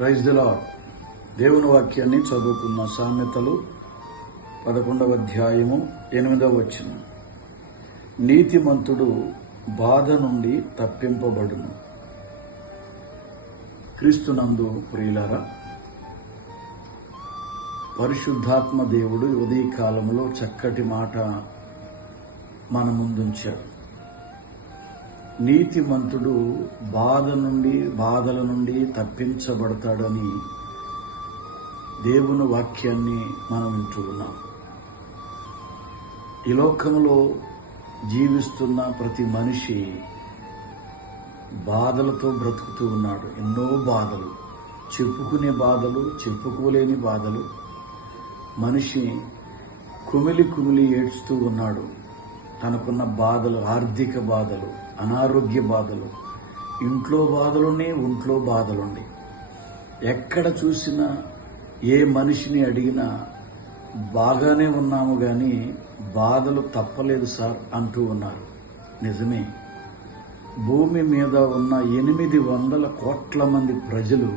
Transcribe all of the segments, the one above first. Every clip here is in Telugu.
Praise the lord. దేవుని వాక్యాన్ని చదువుకున్న సామెతలు 11వ అధ్యాయము 8వ వచనం. నీతిమంతుడు బాధ నుండి తప్పింపబడును. క్రీస్తునందు ప్రియులారా, పరిశుద్ధాత్మ దేవుడు ఉదయ కాలంలో చక్కటి మాట మన ముందుంచాడు. నీతిమంతుడు బాధల నుండి తప్పించబడతాడని దేవుని వాక్యాన్ని మనం వింటూ ఉన్నాం. ఈ లోకంలో జీవిస్తున్న ప్రతి మనిషి బాధలతో బ్రతుకుతూ ఉన్నాడు. ఎన్నో బాధలు, చెప్పుకునే బాధలు, చెప్పుకోలేని బాధలు. మనిషి కుమిలి ఏడుస్తూ ఉన్నాడు. తనకున్న బాధలు, ఆర్థిక బాధలు, అనారోగ్య బాధలు, ఇంట్లో బాధలుండి, ఎక్కడ చూసినా ఏ మనిషిని అడిగినా బాగానే ఉన్నాము కానీ బాధలు తప్పలేదు సార్ అంటూ ఉన్నారు. నిజమే. భూమి మీద ఉన్న 800 కోట్ల మంది ప్రజలు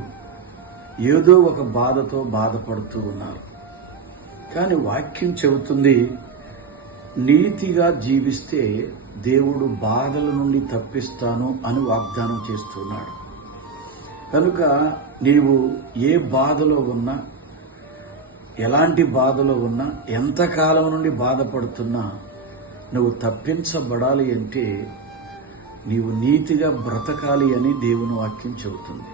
ఏదో ఒక బాధతో బాధపడుతూ ఉన్నారు. కానీ వాక్యం చెబుతుంది, నీతిగా జీవిస్తే దేవుడు బాధల నుండి తప్పిస్తాను అని వాగ్దానం చేస్తున్నాడు. కనుక నీవు ఏ బాధలో ఉన్నా, ఎలాంటి బాధలో ఉన్నా, ఎంతకాలం నుండి బాధపడుతున్నా, నువ్వు తప్పించబడాలి అంటే నీవు నీతిగా బ్రతకాలి అని దేవుని వాక్యం చెబుతుంది.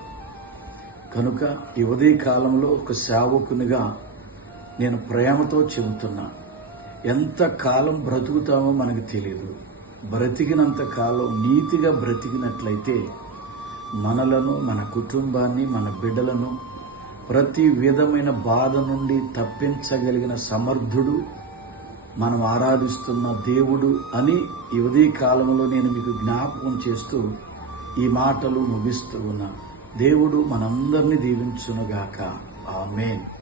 కనుక ఈ ఉదయ కాలంలో ఒక సేవకునిగా నేను ప్రేమతో చెబుతున్నా, ఎంతకాలం బ్రతుకుతామో మనకు తెలియదు. బ్రతికినంత కాలం నీతిగా బ్రతికినట్లయితే మనలను, మన కుటుంబాన్ని, మన బిడ్డలను ప్రతి విధమైన బాధ నుండి తప్పించగలిగిన సమర్థుడు మనం ఆరాధిస్తున్న దేవుడు అని ఈ ఉదయ కాలంలో నేను మీకు జ్ఞాపకం చేస్తూ ఈ మాటలు ముగిస్తూ ఉన్నాను. దేవుడు మనందరినీ దీవించునుగాక. ఆమేన్.